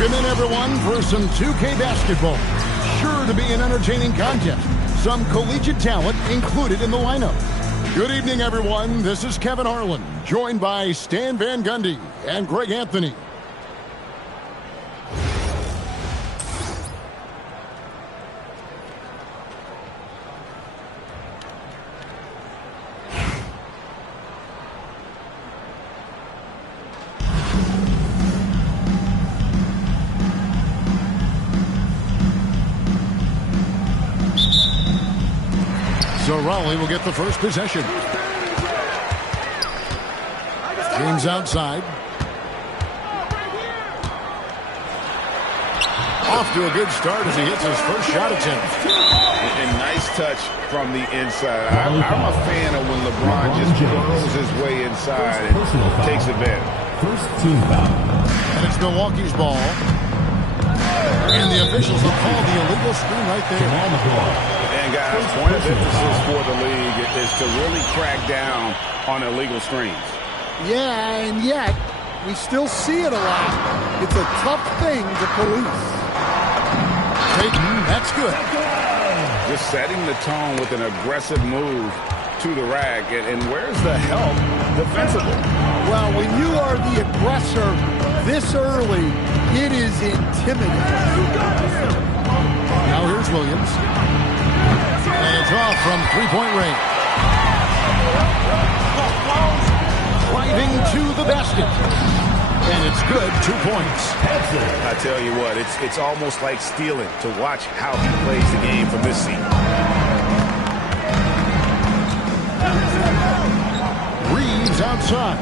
Welcome in, everyone, for some 2K basketball. Sure to be an entertaining contest. Some collegiate talent included in the lineup. Good evening, everyone. This is Kevin Harlan, joined by Stan Van Gundy and Greg Anthony. So Raleigh will get the first possession. James outside. Off to a good start as he hits his first shot attempt. And nice touch from the inside. I'm a fan of when LeBron just curls his way inside and takes advantage. First team foul. And it's Milwaukee's ball. And the officials have called the illegal screen right there. On the floor. And guys, point of emphasis for the league is to really crack down on illegal screens. Yeah, and yet we still see it a lot. It's a tough thing to police. Payton, that's good. Just setting the tone with an aggressive move to the rack. And where's the help defensively? Well, when you are the aggressor this early, it is intimidating. Now here's Williams. And it's off from three-point range. Driving to the basket. And it's good, 2 points. I tell you what, it's almost like stealing to watch how he plays the game from this seat. Reeves outside.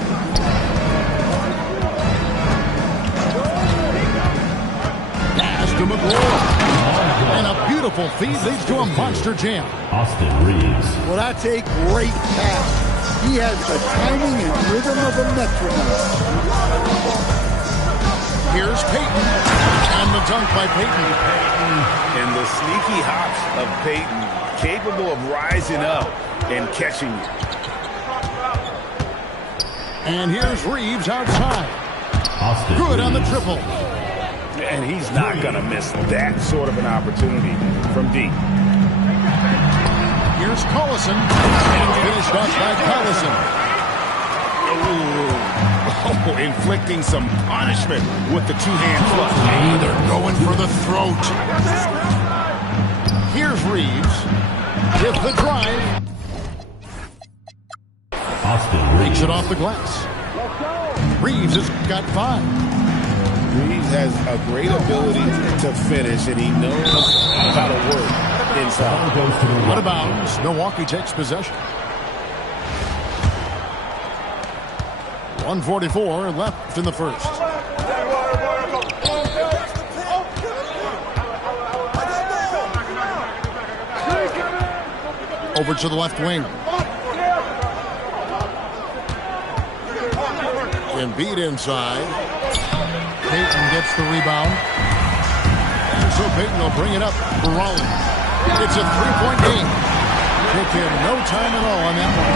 Pass to McGraw. And a beautiful feed leads to a monster jam. Austin Reeves. Well, that's a great pass. He has the timing and rhythm of a metronome. Here's Payton. And the dunk by Payton. And the sneaky hops of Payton, capable of rising up and catching you. And here's Reeves outside. Austin Good on the Reeves. triple. And he's not going to miss that sort of an opportunity from deep. Here's Collison. And finished off by Collison. Oh, inflicting some punishment with the two-hand flush. They're going for the throat. Here's Reeves with the drive. Austin Reeves. Takes it off the glass. Reeves has got 5. Reeves has a great ability to finish, and he knows how to work inside. Out of bounds. Milwaukee takes possession. 1:44 left in the first. Over to the left wing. Embiid inside. Payton gets the rebound. And so Payton will bring it up for Raleigh. It's a three-point game. Took him no time at all on that one.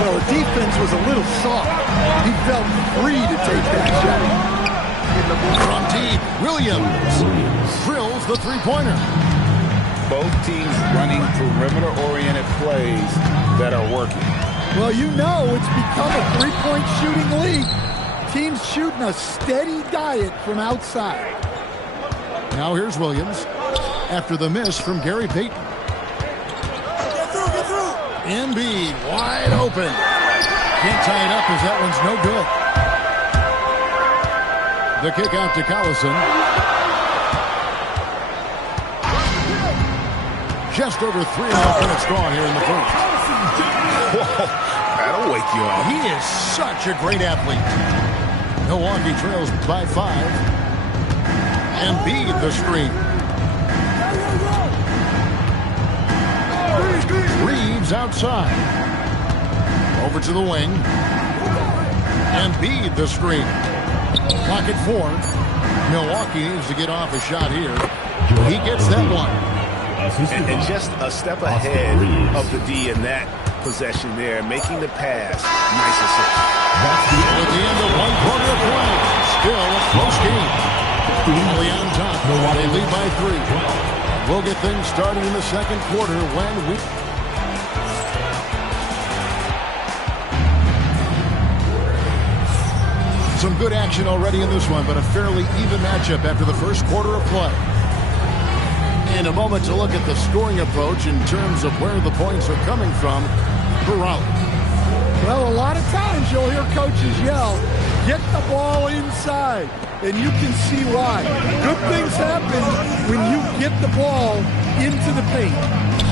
Well, the defense was a little soft. He felt free to take that shot. From deep, Williams drills the three-pointer. Both teams running perimeter-oriented plays that are working. Well, you know it's become a three-point shooting league. Teams shooting a steady diet from outside. Now here's Williams after the miss from Gary Payton. Get through. Embiid wide open. Can't tie it up as that one's no good. The kick out to Collison. Just over 3.5 minutes gone here in the first. Whoa, that'll wake you up. He is such a great athlete. Milwaukee trails by 5. Embiid the screen. Reeves outside. Over to the wing. Embiid the screen. Clock at 4. Milwaukee needs to get off a shot here. He gets that one. And just a step ahead of the D in that possession there, making the pass. Nice assist. At the end of one quarter of play, still a close game. Early on top. They lead by 3. We'll get things started in the second quarter when we... Some good action already in this one, but a fairly even matchup after the first quarter of play. In a moment to look at the scoring approach in terms of where the points are coming from for Raleigh. Well, a lot of times you'll hear coaches yell, get the ball inside, and you can see why. Good things happen when you get the ball into the paint.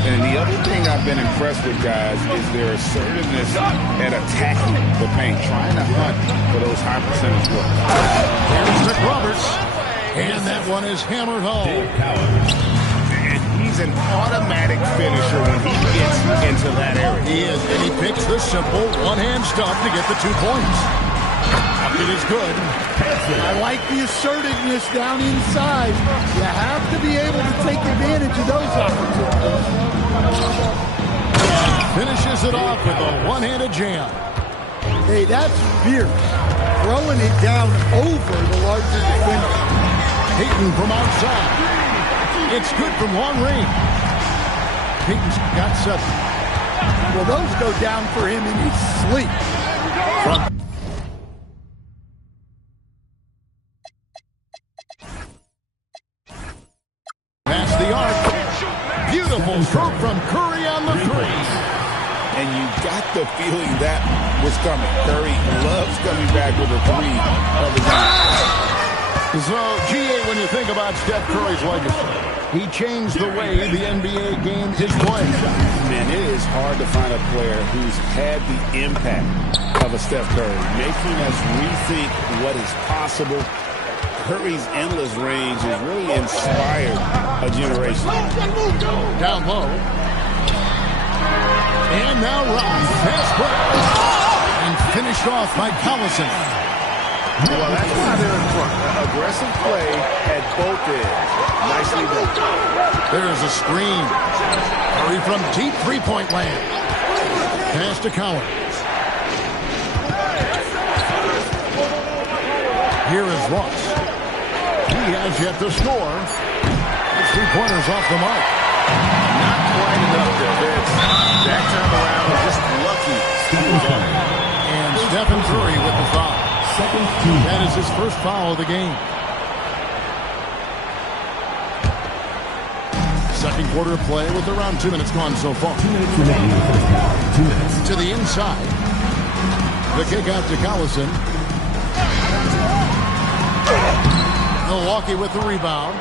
And the other thing I've been impressed with, guys, is their assertiveness at attacking the paint, trying to hunt for those high percentage looks. Here's Rick Roberts, and that one is hammered home. And he's an automatic finisher when he gets into that area. He is, and he picks the simple one-hand stuff to get the 2 points. It is good. I like the assertiveness down inside. You have to be able to take advantage of those opportunities. Finishes it off with a one-handed jam. Hey, that's fierce. Throwing it down over the larger defender. Payton from outside. It's good from long range. Payton's got 7. Well, those go down for him in his sleep. Past the arc. Beautiful stroke from Curry on the 3. And you got the feeling that was coming. Curry loves coming back with a 3 of the game. So, GA, when you think about Steph Curry's legacy, he changed the way the NBA game is played. Man, it is hard to find a player who's had the impact of a Steph Curry, making us rethink what is possible. Curry's endless range has really inspired a generation. Down low. And now Ross. Fast break. And finished off by Collison. Well, that's why they're in front. Aggressive play at both ends. Nicely done. There's a screen. Curry from deep three-point land. Pass to Collins. Here is Ross. He has yet to score. His 3-pointers off the mark. Not quite enough defense. That time around, just lucky. And Stephen Curry with the foul. That is his first foul of the game. Second quarter of play with around 2 minutes gone so far. 2 minutes remaining in the first half. 2 minutes. To the inside. The kick out to Collison. Milwaukee with the rebound.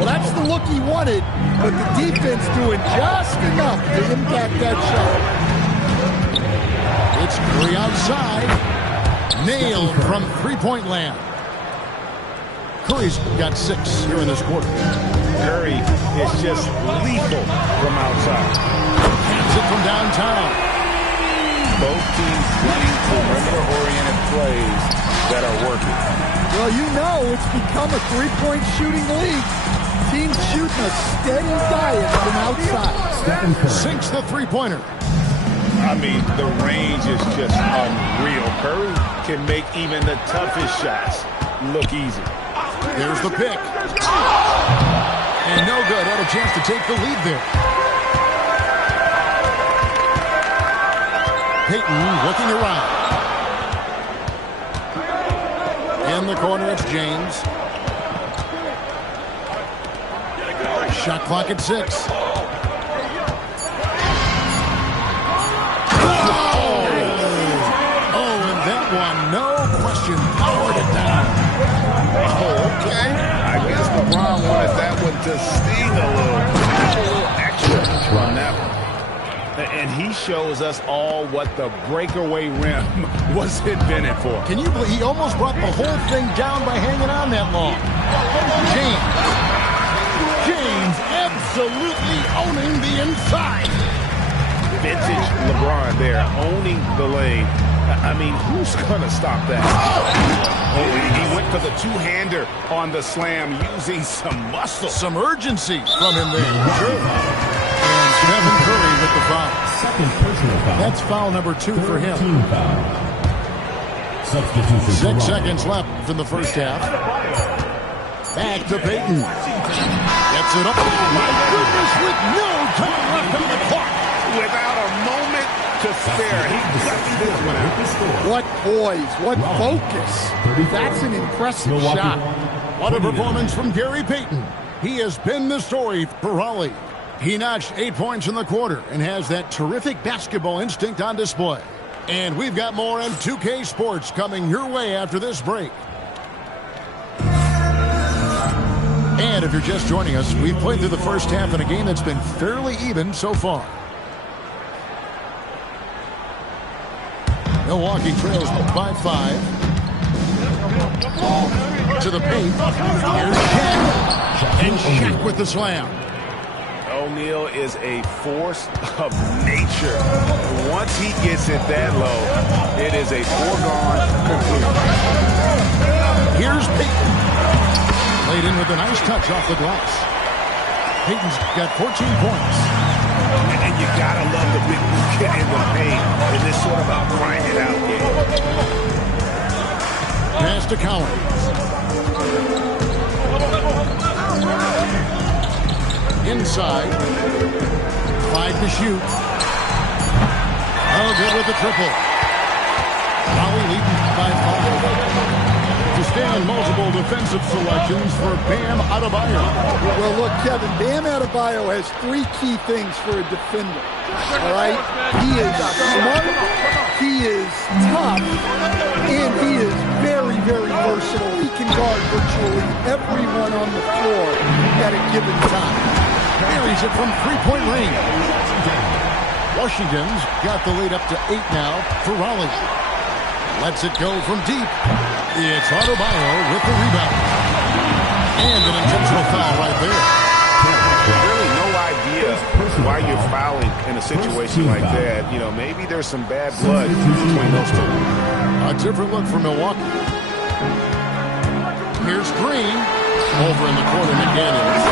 Well, that's the look he wanted, but the defense doing just enough to impact that shot. It's Curry outside. Nailed from three-point land. Curry's got 6 here in this quarter. Curry is just lethal from outside. Hands it from downtown. Both teams running perimeter-oriented plays that are working. Well, you know it's become a three-point shooting league. Teams shooting a steady diet from outside. Sinks the three-pointer. I mean, the range is just unreal. Curry can make even the toughest shots look easy. There's the pick. And no good. Had a chance to take the lead there. Payton looking around. In the corner, it's James. Shot clock at 6. No question, powered it down. Oh, okay. I guess LeBron wanted that one to sting a little extra on that one. And he shows us all what the breakaway rim was invented for. Can you believe he almost brought the whole thing down by hanging on that long? James absolutely owning the inside. Vintage LeBron there, owning the lane. I mean, who's going to stop that? Oh, he went for the two-hander on the slam, using some muscle. Some urgency from him there. Sure. And Stephen Curry with the foul. Second personal foul. That's foul number 2 for him. Team foul. Substitution. 6 seconds left in the first half. Back to Peyton. Gets it up. Oh, my goodness, with no time left on the clock. Without a moment to spare, he guts this one out. What poise, what focus. That's an impressive shot. What a performance from Gary Payton. He has been the story for Raleigh. He notched 8 points in the quarter and has that terrific basketball instinct on display. And we've got more on 2K Sports coming your way after this break. And if you're just joining us, we've played through the first half in a game that's been fairly even so far. Milwaukee trails by 5. To the paint. Here's Ken. And Shaq with the slam. O'Neal is a force of nature. Once he gets it that low, it is a foregone conclusion. Here's Peyton. Played in with a nice touch off the glass. Peyton's got 14 points. And you gotta love the big get in the paint in this sort of a grind it out game. Pass to Collins. Inside. 5 to shoot. Oh, good with the triple. Raleigh leading by 5. To stay on multiple defensive selections for Bam Adebayo. Well, look, Kevin, Bam Adebayo has 3 key things for a defender. All right? He is smart, he is tough, and he is very, very versatile. He can guard virtually everyone on the floor at a given time. Buries it from three-point range. Washington's got the lead up to 8 now for Raleigh. Lets it go from deep. It's Adebayo with the rebound. And an intentional foul right there. Really no idea why you're fouling in a situation like that. You know, maybe there's some bad blood between those two. A different look for Milwaukee. Here's Green. Over in the corner, McDaniels.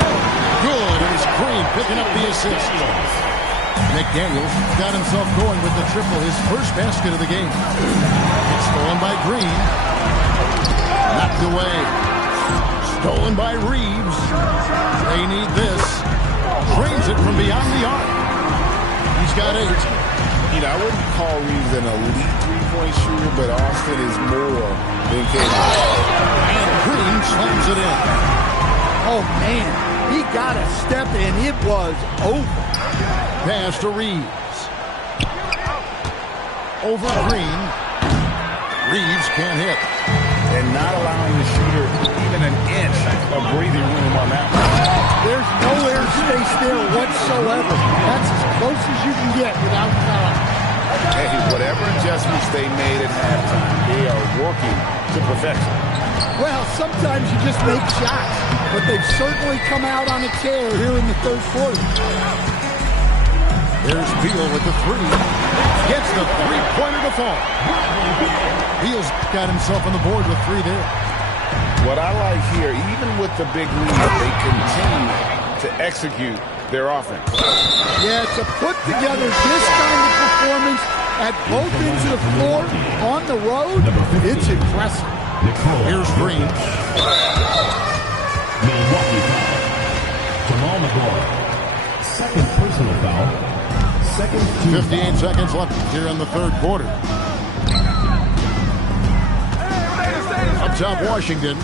Good. It's Green picking up the assist. McDaniels got himself going with the triple, his first basket of the game. It's stolen by Green. Knocked away. Stolen by Reeves. They need this. Drains it from beyond the arc. He's got 8. You know, I wouldn't call Reeves an elite three-point shooter, but Austin is more than capable. And Green slams it in. Oh, man. He got a step, and it was over. Pass to Reeves. Over Green. Reeves can't hit. And not allowing the shooter even an inch of breathing room on that one. There's no airspace there whatsoever. That's as close as you can get without foul. Hey, whatever adjustments they made at halftime, they are working to perfection. Well, sometimes you just make shots, but they've certainly come out on a tear here in the third quarter. There's Beal with the 3. Gets the three-pointer to fall. Beal's got himself on the board with 3 there. What I like here, even with the big lead, they continue to execute their offense. Yeah, to put together this kind of performance at both ends of the floor on the road, it's impressive. Here's Green. Milwaukee foul. Jamal McGraw. Second personal foul. Second 58 seconds left here in the third quarter. Up top, Washington.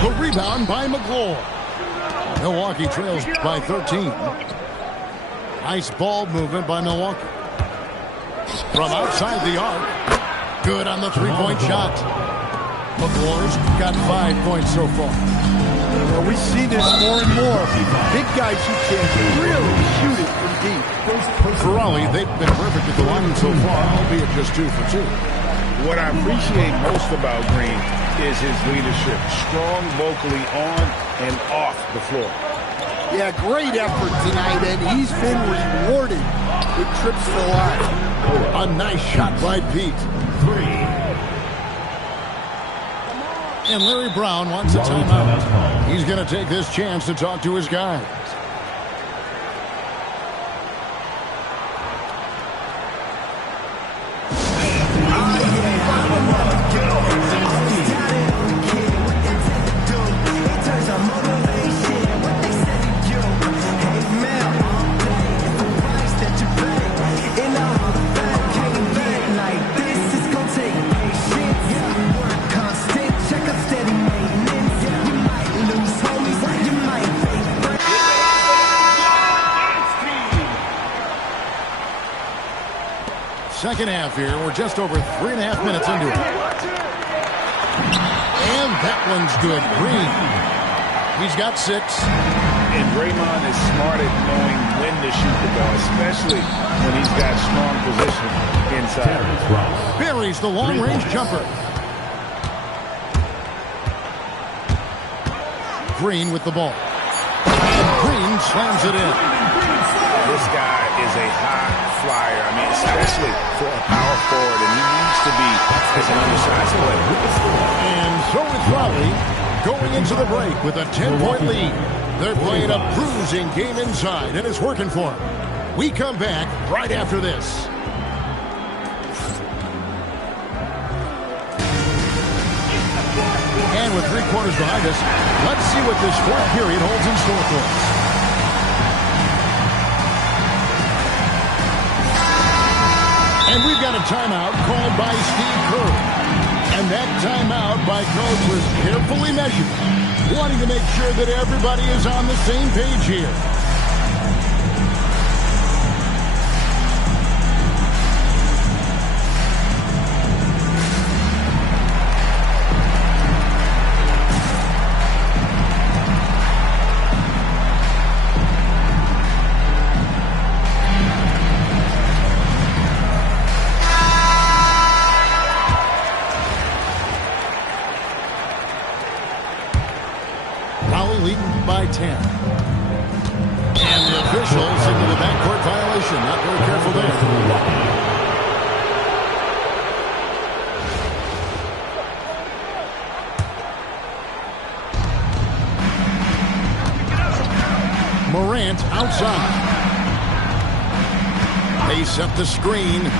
The rebound by McGraw. Milwaukee trails by 13. Nice ball movement by Milwaukee. From outside the arc. Good on the three-point shot. McGraw's got 5 points so far. Well, we see this more and more. Big guys who can really shoot it from deep. For Raleigh, they've been perfect at the line so far, albeit just 2 for 2. What I appreciate most about Green is his leadership. Strong vocally on and off the floor. Yeah, great effort tonight, and he's been rewarded with trips to the line. A nice shot by Pete. 3. And Larry Brown wants a timeout. He's going to take this chance to talk to his guys. second half here. We're just over 3.5 minutes into it. And that one's good. Green. He's got 6. And Draymond is smart at knowing when to shoot the ball, especially when he's got strong position inside. Buries the long-range jumper. Green with the ball. And Green slams it in. This guy is a high flyer. I mean, especially for a power forward, and he needs to be as an undersized player. And so it's Raleigh going into the break with a 10-point lead. They're playing a bruising game inside, and it's working for them. We come back right after this. And with 3 quarters behind us, let's see what this fourth period holds in store for us. And we've got a timeout called by Steve Kerr. And that timeout by Coach was carefully measured, wanting to make sure that everybody is on the same page here. Leading by 10. And the officials signal the backcourt violation. Not very careful there. Morant outside. They set the screen.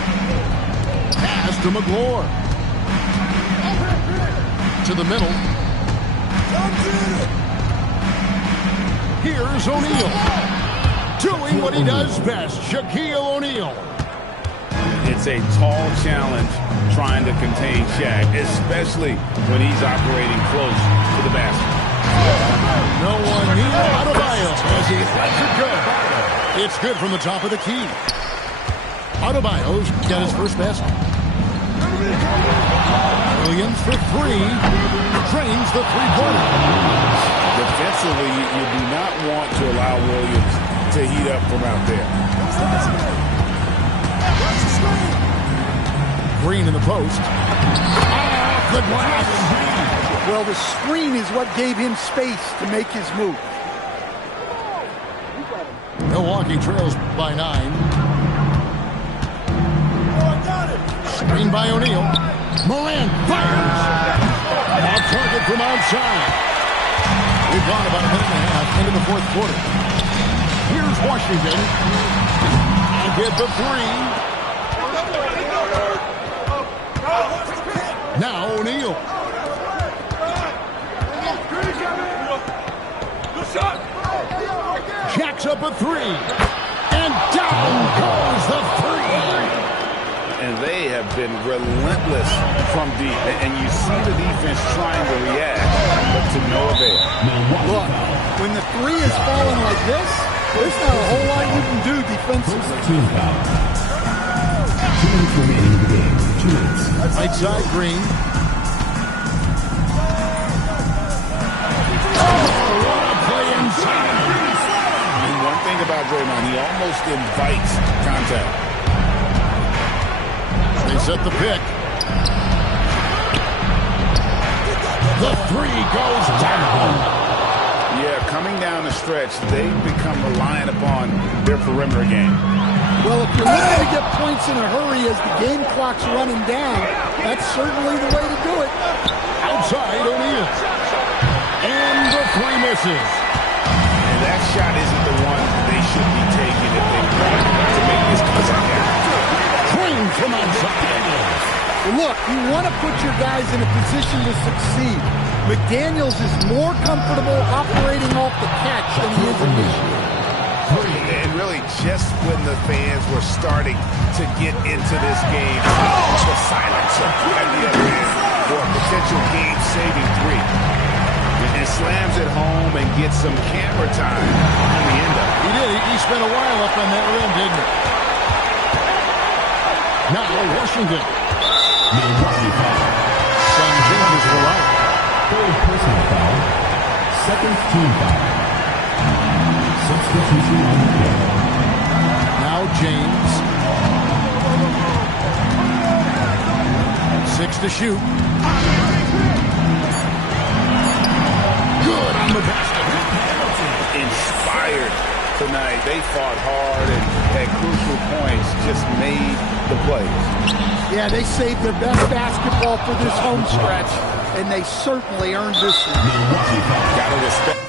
Pass to McGlure. To the middle. Here's O'Neal. Doing what he does best, Shaquille O'Neal. It's a tall challenge trying to contain Shaq, especially when he's operating close to the basket. No one near Adebayo as he lets it go. It's good from the top of the key. Adebayo's got his first basket. Williams for 3. Drains the three-pointer. Defensively, you do not want to allow Williams to heat up from out there. Green in the post. Good glass. Well, the screen is what gave him space to make his move. Milwaukee trails by 9. Screen by O'Neal. Morant fires. Off target from outside. We've gone about a minute and a half into the fourth quarter. Here's Washington. And get the 3. Now O'Neal. Jacks up a 3. And down goes the 3. And they have been relentless from deep. And you see the defense trying to react, but to no avail. Look, when the 3 is falling like this, there's not a whole lot you can do defensively. 2 minutes remaining in the game. 2 minutes. Right side, Green. What a play inside. And one thing about Draymond, he almost invites contact. They set the pick. The 3 goes down. Yeah, coming down the stretch, they've become reliant upon their perimeter game. Well, if you're looking to get points in a hurry as the game clock's running down, that's certainly the way to do it. Outside, O'Neal. And the 3 misses. And that shot isn't the one they should be taking if they want to make this contact happen. Green from outside. Look, you want to put your guys in a position to succeed. McDaniels is more comfortable operating off the catch than he is initiating. And really, just when the fans were starting to get into this game, the silencer at the other end for a potential game-saving 3. And slams it home and gets some camera time on the end of it. He did. He spent a while up on that rim, didn't he? Now Washington. Milwaukee foul. Some changes for Raleigh. Third personal foul. Second team foul. Substitution on the field. Now James. 6 to shoot. Good on the basket. Inspired tonight. They fought hard and at crucial points just made the plays. Yeah, they saved their best basketball for this home stretch, and they certainly earned this one. Gotta respect.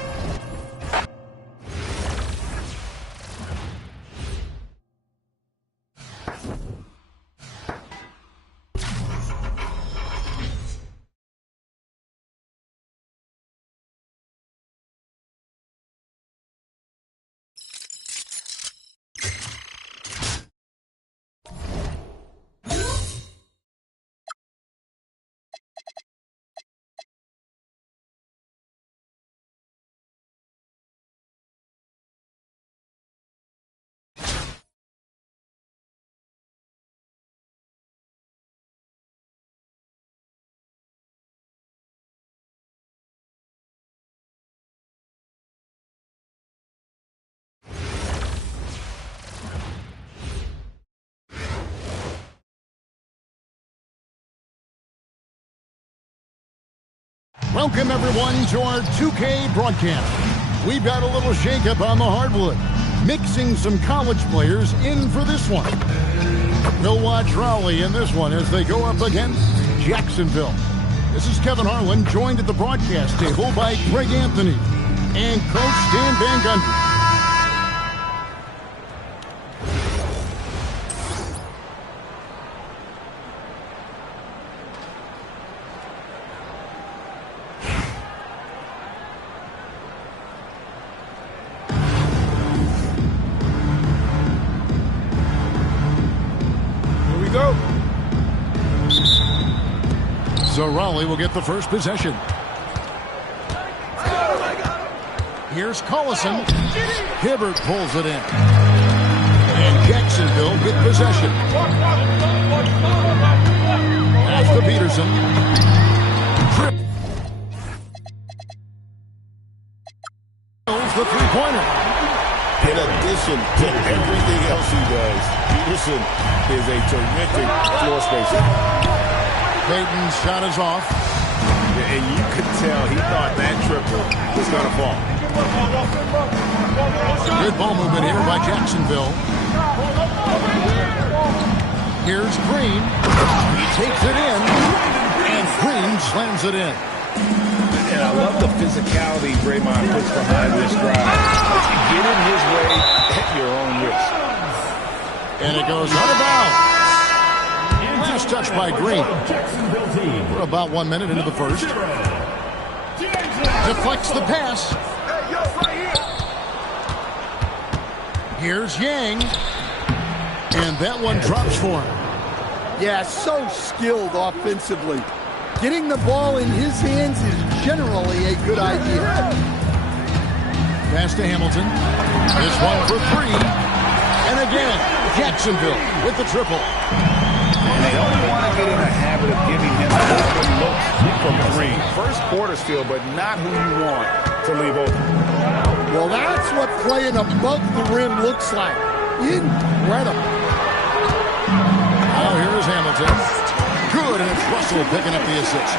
Welcome, everyone, to our 2K broadcast. We've got a little shakeup on the hardwood, mixing some college players in for this one. We'll watch Raleigh in this one as they go up against Jacksonville. This is Kevin Harlan, joined at the broadcast table by Greg Anthony and Coach Dan Van Gundy. So Raleigh will get the first possession. Here's Collison. Hibbert pulls it in. And Jacksonville with possession. Pass to Peterson. Trip. The three-pointer. In addition to everything else he does, Peterson is a terrific floor spacer. Payton's shot is off. And you could tell he thought that triple was going to fall. Good ball movement here by Jacksonville. Here's Green. He takes it in. And Green slams it in. And I love the physicality Draymond puts behind this drive. You get in his way at your own risk. And it goes out of bounds. Just touched by Green. We're about 1 minute into the first. Deflects the pass. Here's Yang. And that one drops for him. Yeah, so skilled offensively. Getting the ball in his hands is generally a good idea. Pass to Hamilton. This one for three. And again, Jacksonville with the triple. And they only want to get in the habit of giving him open looks from three. First quarter's feel, but not who you want to leave open. Well, that's what playing above the rim looks like. Incredible. Now here is Hamilton. Good, and it's Russell picking up the assist.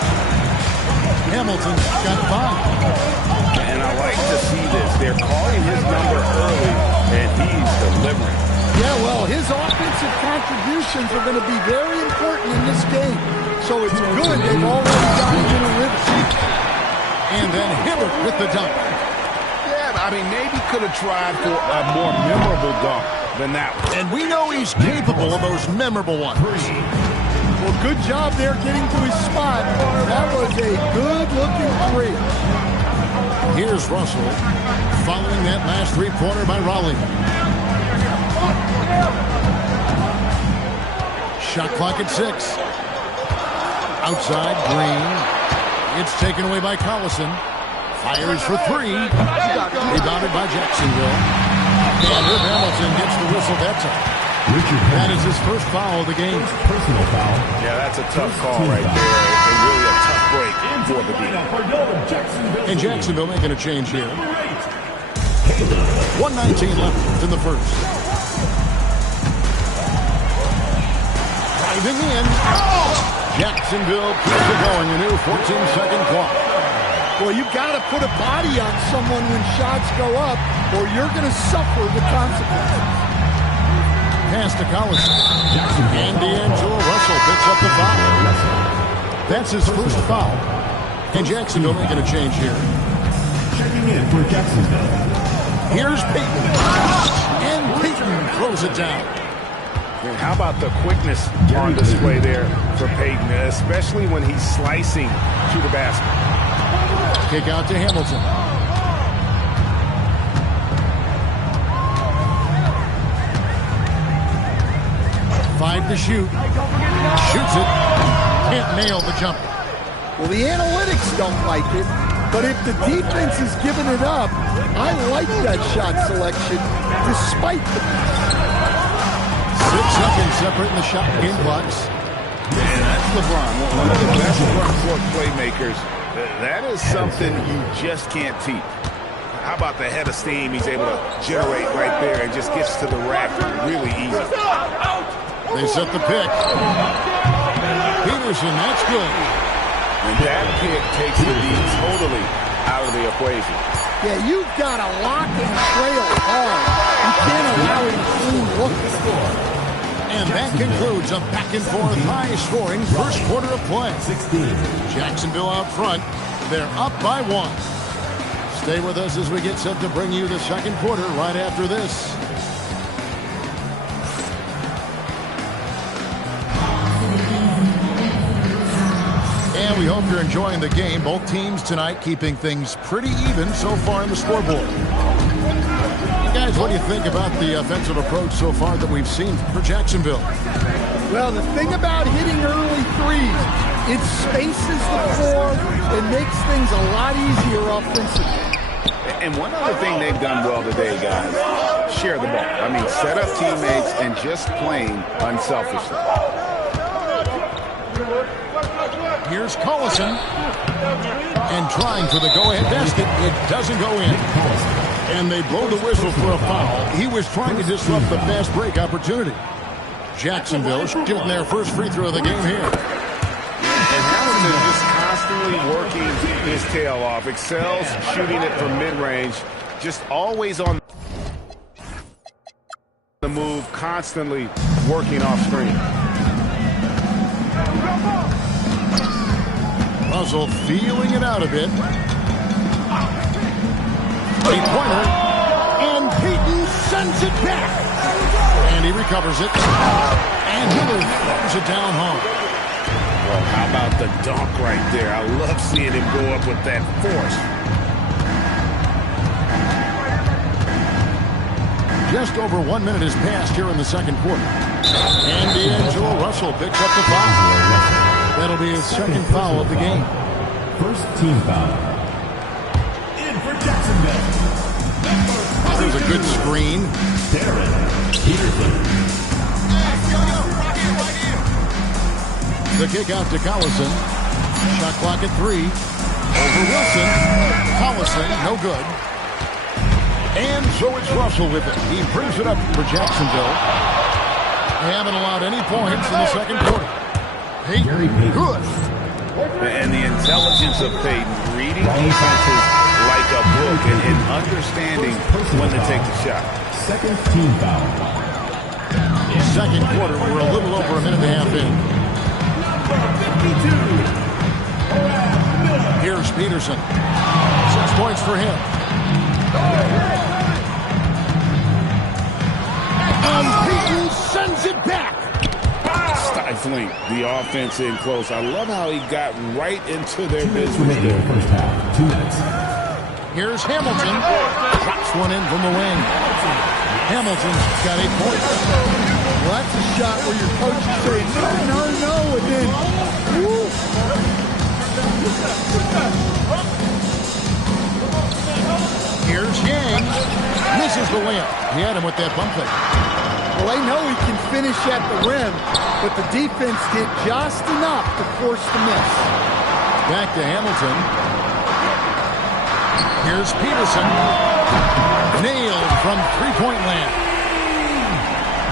Hamilton's got 5. And I like to see this. They're calling his number early, and he's delivering. Yeah, well, his offensive contributions are going to be very important in this game. So it's good they've already got him in a rhythm. And then Hibbert with the dunk. Yeah, I mean, maybe could have tried for a more memorable dunk than that one. And we know he's capable of those memorable ones. Well, good job there getting to his spot. That was a good-looking three. Here's Russell following that last three-pointer by Raleigh. Shot clock at 6. Outside, Green. It's taken away by Collison. Fires for 3. Rebounded by Jacksonville. And Rip Hamilton gets the whistle that time. That is his first foul of the game. Personal foul. Yeah, that's a tough call right there. And really a tough break for the game. And Jacksonville making a change here. 1:19 left in the first. Driving in. Jacksonville keeps it going. A new 14-second clock. Well, you got to put a body on someone when shots go up, or you're going to suffer the consequences. Pass to Collison. And D'Angelo Russell picks up the foul. That's his first foul. And Jacksonville making a change here. Checking in for Jacksonville. Here's Peyton. And Peyton throws it down. And how about the quickness on display there for Peyton, especially when he's slicing to the basket. Kick out to Hamilton. Five to shoot. Shoots it. Can't nail the jumper. Well, the analytics don't like it, but if the defense is giving it up, I like that shot selection despite the... 6 seconds separating the shot game clocks. And that's LeBron, one of the best front court playmakers. That is something you just can't teach. How about the head of steam he's able to generate right there and just gets to the rack really easy. They set the pick. Peterson, that's good. And that pick takes the D totally out of the equation. Yeah, you've got to lock and trail hard. You can't allow him to clean look the score. And that concludes a back-and-forth high-scoring first quarter of play. 16. Jacksonville out front. They're up by 1. Stay with us as we get set to bring you the second quarter right after this. And we hope you're enjoying the game. Both teams tonight keeping things pretty even so far in the scoreboard. Guys, what do you think about the offensive approach so far that we've seen for Jacksonville? Well, the thing about hitting early threes, it spaces the floor and makes things a lot easier offensively. And one other thing they've done well today, guys, share the ball. I mean, set up teammates and just playing unselfishly. Here's Collison. And trying for the go-ahead basket. It doesn't go in. And they blow the whistle for a foul. He was trying to disrupt the fast break opportunity. Jacksonville shooting their first free throw of the game here. And Hamilton just constantly working his tail off. Excels shooting it from mid-range. Just always on the move, constantly working off screen. Russell feeling it out a bit. Three-pointer, and Peyton sends it back. And he recovers it. And Miller throws it down home. Well, how about the dunk right there? I love seeing him go up with that force. Just over 1 minute has passed here in the second quarter. And D'Angelo Russell picks up the foul. That'll be his second foul of the game. First team foul. In for Jacksonville. There's a good screen. Peterson. The kick out to Collison. Shot clock at 3. Over Wilson. Collison, no good. And so it's Russell with it. He brings it up for Jacksonville. They haven't allowed any points in the second quarter. Peyton, good. And the intelligence of Peyton, reading defenses like a book and understanding when to take the shot. Second team foul. Second quarter, we're a little over a minute and a half in. Here's Peterson. 6 points for him. And Peyton sends it back. Stifling the offense in close. I love how he got right into their business. Remaining in the first half. 2 minutes. Here's Hamilton. Drops one in from the wing. Hamilton's got 8 points. Well, that's a shot where your coach is saying, no, and then, woo. Here's Yang. Misses the layup. He had him with that bump fake. Well, they know he can finish at the rim, but the defense did just enough to force the miss. Back to Hamilton. Here's Peterson. Nailed from three-point land.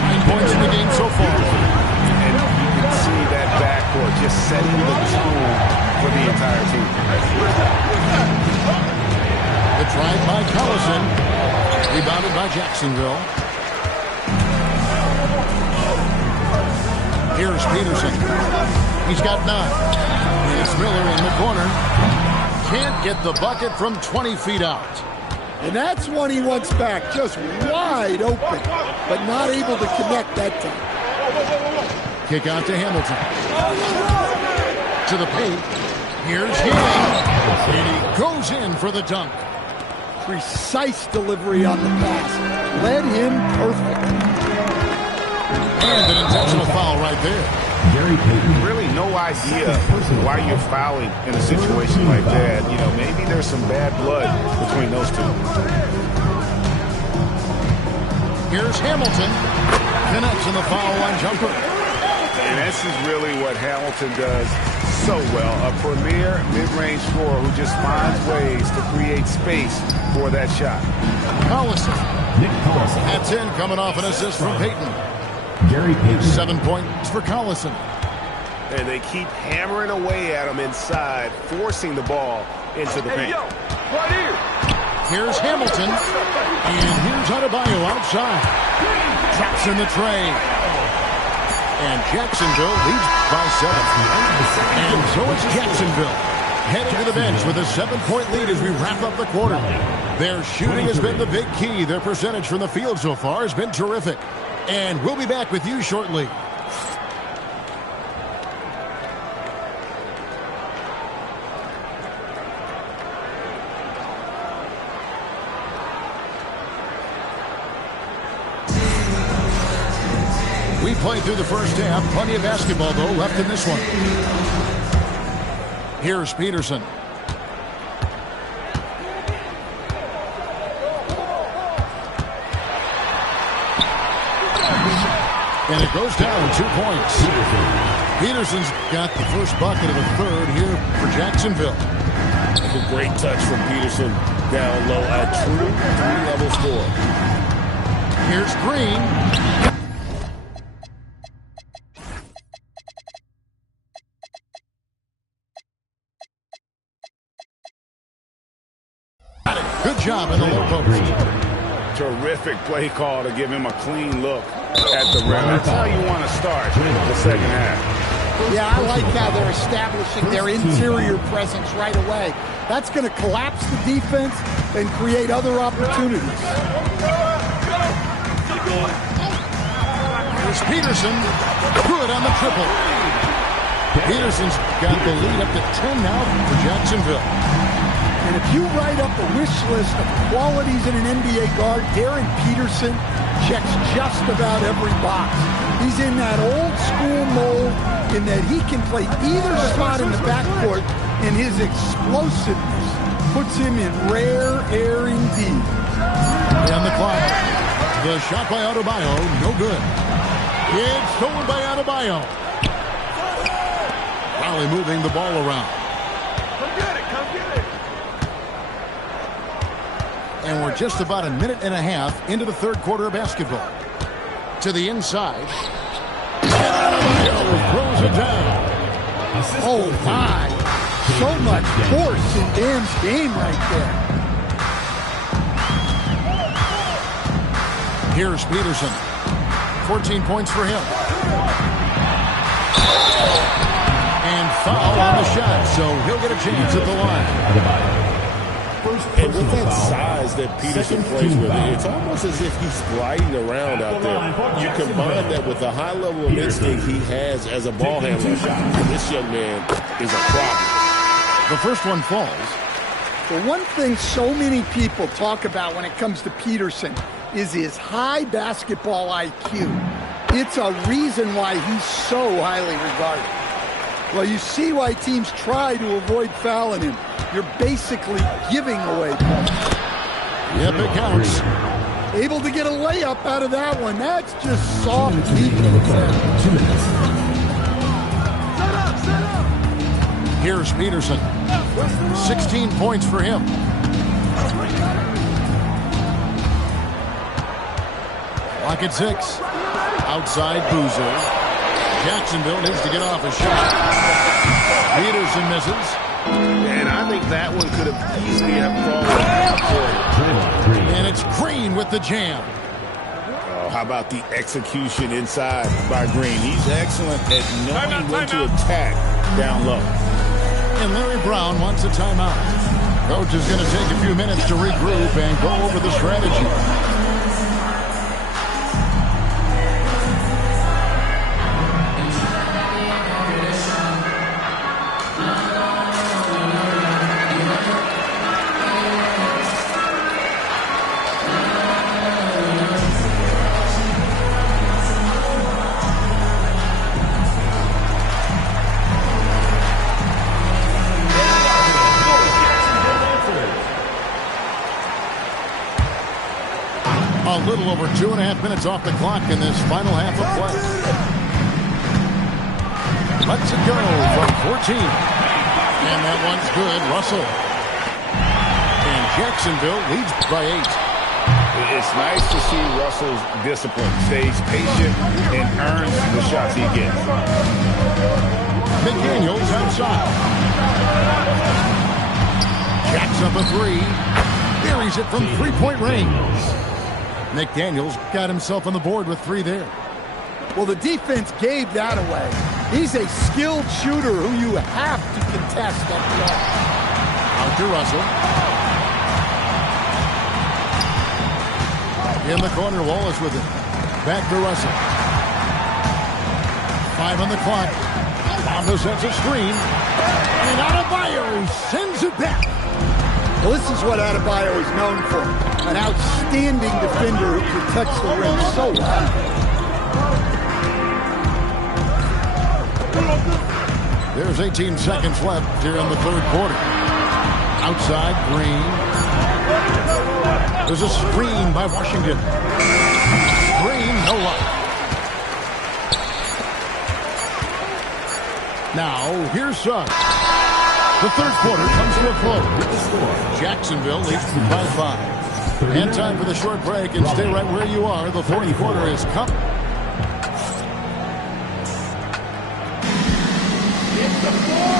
9 points in the game so far. And you can see that backcourt just setting the tone for the entire team. The drive by Collison. Rebounded by Jacksonville. Here's Peterson. He's got 9. It's Miller in the corner. Can't get the bucket from 20 feet out. And that's one he wants back, just wide open, but not able to connect that time. Kick out to Hamilton. To the paint. Here's Healy. And he goes in for the dunk. Precise delivery on the pass. Led him perfect. And an intentional foul right there. Really no idea why you're fouling in a situation like that. You know, maybe there's some bad blood between those two. Here's Hamilton. Connects in the foul line jumper. And this is really what Hamilton does so well. A premier mid-range scorer who just finds ways to create space for that shot. Collison. That's in, coming off an assist from Payton. 7 points for Collison. And they keep hammering away at him inside, forcing the ball into the paint. Right here. Here's Hamilton. And here's Adebayo outside. Traps in the tray. And Jacksonville leads by 7. And so it's Jacksonville heading to the bench with a 7-point lead as we wrap up the quarter. Their shooting has been the big key. Their percentage from the field so far has been terrific. And we'll be back with you shortly. We played through the first half. Plenty of basketball, though, left in this one. Here's Peterson. And it goes down 2 points. Peterson's got the first bucket of the third here for Jacksonville. That's a great touch from Peterson down low. A true three-level score. Here's Green. Good job in the low post. Terrific play call to give him a clean look at the rim. That's how you want to start the second half. Yeah, I like how they're establishing their interior presence right away. That's going to collapse the defense and create other opportunities. Here's Peterson. Good on the triple. Peterson's got the lead up to 10 now for Jacksonville. And if you write up a wish list of qualities in an NBA guard, Darren Peterson checks just about every box. He's in that old school mold in that he can play either spot in the backcourt, and his explosiveness puts him in rare air indeed. And the clock. The shot by Adebayo, no good. It's stolen by Adebayo. Finally moving the ball around. Come get it. Come get it. And we're just about a minute and a half into the third quarter of basketball. To the inside. And Adebayo throws it down. Oh, my. So much force in Dan's game right there. Here's Peterson. 14 points for him. And foul on the shot, so he'll get a chance at the line. And with that size that Peterson plays with, it's almost as if he's gliding around out there. You combine that with the high level of instinct he has as a ball handler. This young man is a problem. The first one falls. The one thing so many people talk about when it comes to Peterson is his high basketball IQ. It's a reason why he's so highly regarded. Well, you see why teams try to avoid fouling him. You're basically giving away points. Yep, it counts. Able to get a layup out of that one. That's just soft defense. 2 minutes. Here's Peterson. 16 points for him. Clock at 6. Outside Boozer. Jacksonville needs to get off a shot. Peterson misses. And I think that one could have easily have fallen. And it's Green with the jam. Oh, how about the execution inside by Green? He's excellent at knowing when to attack down low. And Larry Brown wants a timeout. Coach is going to take a few minutes to regroup and go over the strategy. A little over 2.5 minutes off the clock in this final half of play. Let's it go from 14. And that one's good. Russell. And Jacksonville leads by 8. It's nice to see Russell's discipline. Stays patient and earns the shots he gets. McDaniels outside. Jacks up a 3. Buries it from three-point range. McDaniels got himself on the board with 3 there. Well, the defense gave that away. He's a skilled shooter who you have to contest up there. Out to Russell. In the corner, Wallace with it. Back to Russell. 5 on the clock. Rondo sets a screen. And Adebayo sends it back. Well, this is what Adebayo is known for. An outstanding defender who protects the rim so well. There's 18 seconds left here in the third quarter. Outside, Green. There's a screen by Washington. Green, no luck. Now, here's Suggs. The third quarter comes to a close. Jacksonville leads by 5. And time for the short break, and stay right where you are. The fourth quarter is coming.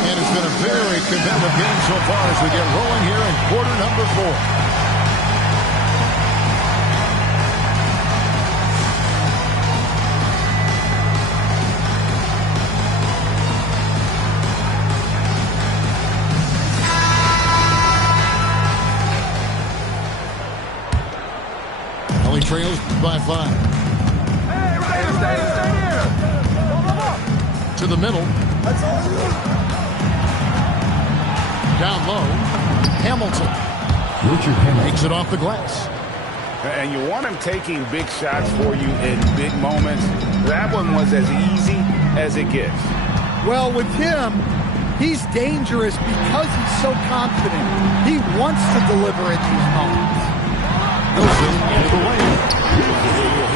And it's been a very competitive game so far as we get rolling here in quarter number 4. Trails by 5. Hey, right here, stay here. To the middle. Down low. Hamilton. Takes it off the glass. And you want him taking big shots for you in big moments. That one was as easy as it gets. Well, with him, he's dangerous because he's so confident. He wants to deliver in these moments. Wilson into the lane.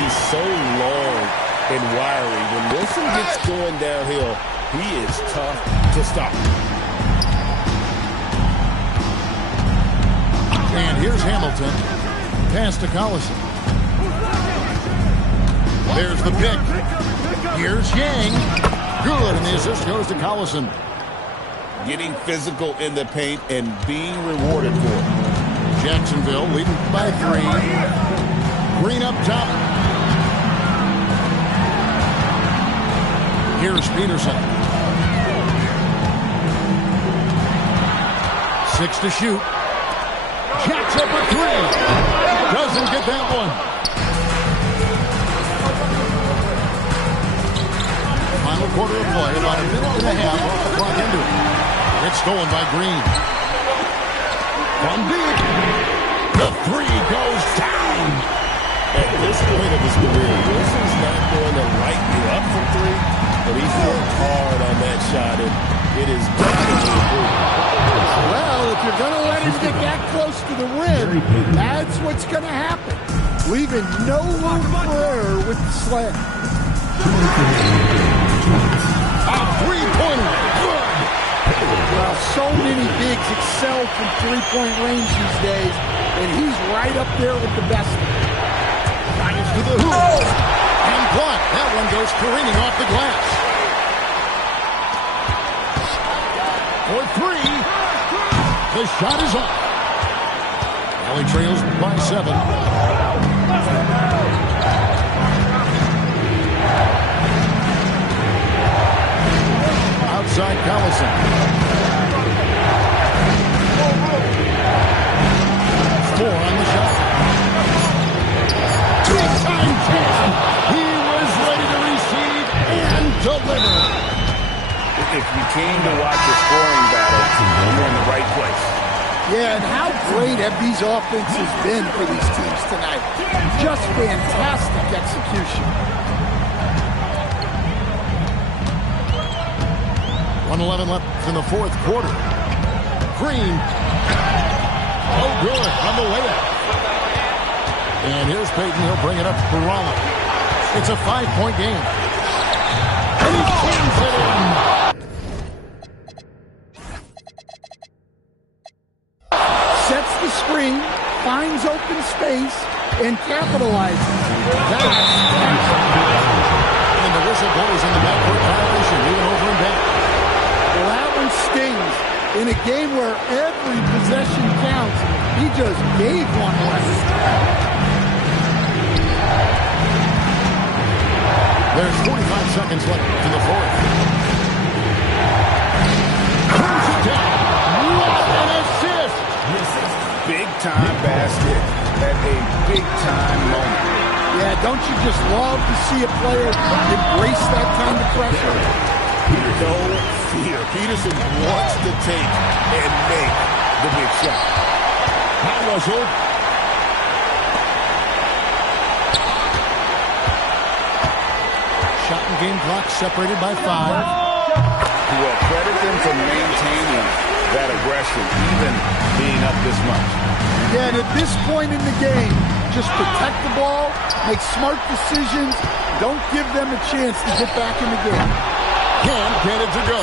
He's so long and wiry. When Wilson gets going downhill, he is tough to stop. And here's Hamilton. Pass to Collison. There's the pick. Here's Yang. Good, and the assist goes to Collison. Getting physical in the paint and being rewarded for it. Jacksonville leading by 3. Green up top. Here's Peterson. 6 to shoot. Jacks up a 3. Doesn't get that one. Final quarter of play, about a minute and a half off the clock into it. It's stolen by Green. From deep. The 3 goes down. At this point of his career, Wilson's not going to light you up from 3, but he's worked hard on that shot, and it is definitely improved. Well, if you're going to let him get that close to the rim, that's what's going to happen. leaving no room for error with the slam. A three-pointer. Good. Well, so many bigs excel from three-point range these days, and he's right up there with the best. Drives to the hoop. And blocked. That one goes careening off the glass. For three. The shot is off. Valley trails by 7. Outside Collison. 4 on the shot. Big-time jam. He was ready to receive and deliver. If you came to watch a scoring battle, you're in the right place. Yeah, and how great have these offenses been for these teams tonight? Just fantastic execution. 1:11 left in the fourth quarter. Green. Oh, good on the layup. And here's Payton. He'll bring it up for Rollins. It's a 5-point game. And he jams it in. Sets the screen, finds open space, and capitalizes. That's and the whistle blows in the backcourt violation, even over and back. well, that one stings. In a game where every possession counts, he just gave one away. There's 45 seconds left in the fourth. Turns it down. What an assist! Big-time basket at a big-time moment. Yeah, don't you just love to see a player embrace that kind of pressure? No fear. Peterson wants to take and make the big shot. Hot whistle. Shot and game clock separated by 5. Well, credit them for maintaining that aggression, even being up this much. Yeah, and at this point in the game, just protect the ball, make smart decisions, don't give them a chance to get back in the game. Can't get it to go.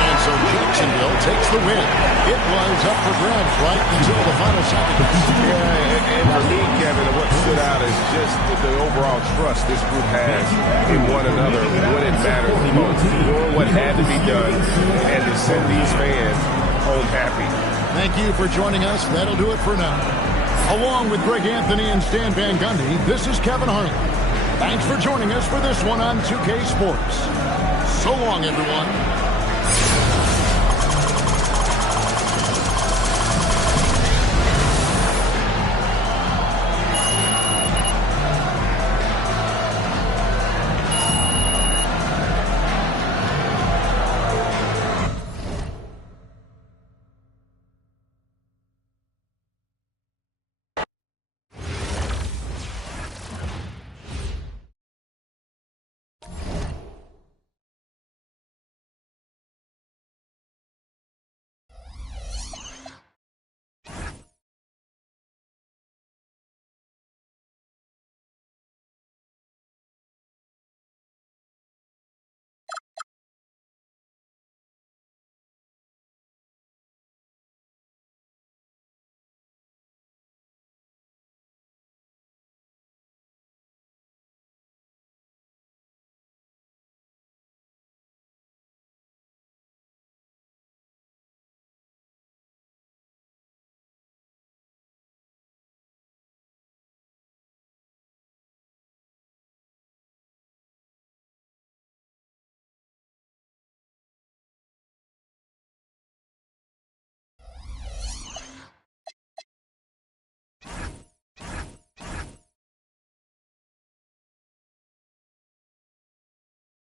And so Jacksonville takes the win. It was up for grabs right until the final seconds. Yeah, and for me, Kevin, what stood out is just the overall trust this group has in one another when it matters the most. Doing what had to be done and to send these fans home happy. Thank you for joining us. That'll do it for now. Along with Greg Anthony and Stan Van Gundy, this is Kevin Harlan. Thanks for joining us for this one on 2K Sports. So long, everyone.